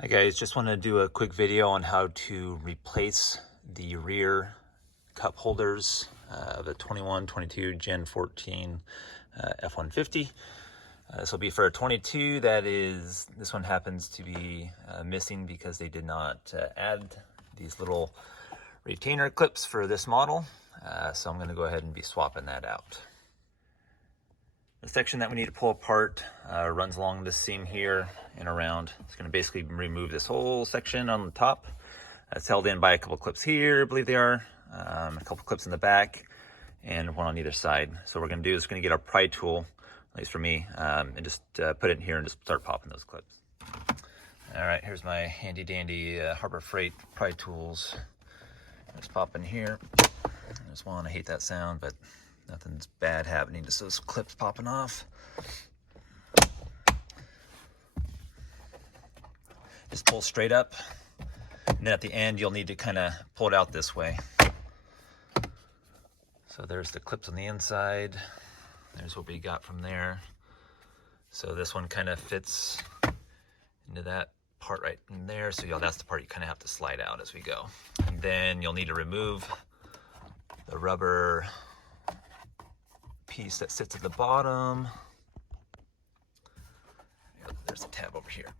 Hi guys, just want to do a quick video on how to replace the rear cup holders of the 21, 22 Gen 14 F150. This will be for a 22. This one happens to be missing because they did not add these little retainer clips for this model. So I'm going to go ahead and be swapping that out. The section that we need to pull apart runs along this seam here and around. It's going to basically remove this whole section on the top. It's held in by a couple clips here, I believe they are, a couple clips in the back, and one on either side. So what we're going to do is we're going to get our pry tool, at least for me, and just put it in here and just start popping those clips. All right, here's my handy dandy Harbor Freight pry tools. Just pop in here. There's one, I hate that sound, but nothing's bad happening, just those clips popping off. Just pull straight up, and then at the end you'll need to kind of pull it out this way. So there's the clips on the inside. There's what we got from there. So this one kind of fits into that part right in there. So that's the part you kind of have to slide out as we go. And then you'll need to remove the rubber piece that sits at the bottom. There's a tab over here.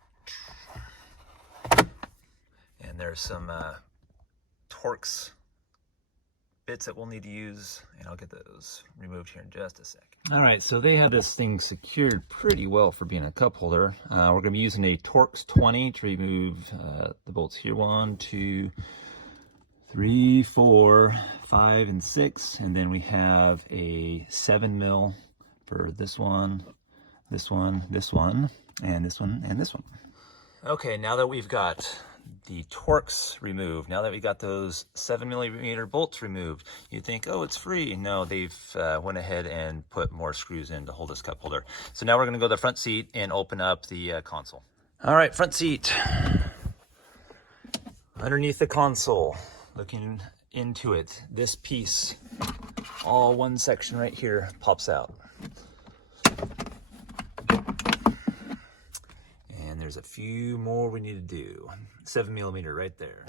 And there's some Torx bits that we'll need to use, and I'll get those removed here in just a second. All right, so they have this thing secured pretty well for being a cup holder. We're going to be using a Torx 20 to remove the bolts here. 1, 2, 3, 4, 5, and 6, and then we have a 7mm for this one, this one, this one, and this one, and this one. Okay, now that we've got the Torx removed, now that we got those 7mm bolts removed, you think, oh, it's free. No, they've went ahead and put more screws in to hold this cup holder. So now we're going to go to the front seat and open up the console. All right, front seat. Underneath the console, looking into it, this piece, all one section right here, pops out. And there's a few more we need to do. 7mm right there.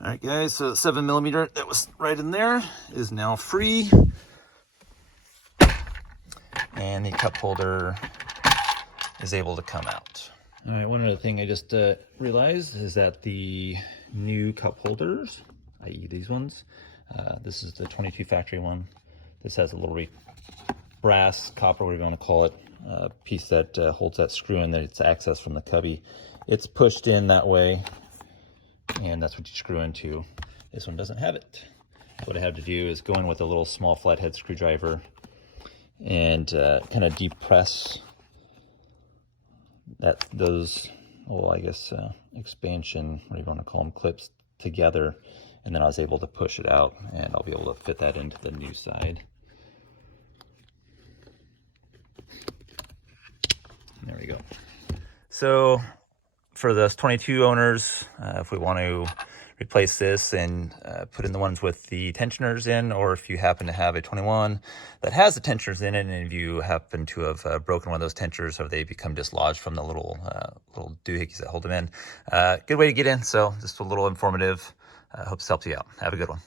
All right, guys, so 7mm that was right in there is now free. And the cup holder is able to come out. All right, one other thing I just realized is that the new cup holders, i.e. these ones, this is the 22 factory one. This has a little brass, copper, whatever you want to call it, piece that holds that screw in that it's access from the cubby. It's pushed in that way, and that's what you screw into. This one doesn't have it. So what I have to do is go in with a little small flathead screwdriver and kind of depress those, well, I guess expansion, whatever you want to call them, clips together, and then I was able to push it out, and I'll be able to fit that into the new side. There we go. So for those 22 owners, if we want to replace this and put in the ones with the tensioners in, or if you happen to have a 21 that has the tensioners in it, and if you happen to have broken one of those tensioners or they become dislodged from the little doohickeys that hold them in, good way to get in. So just a little informative. Hope this helps you out. Have a good one.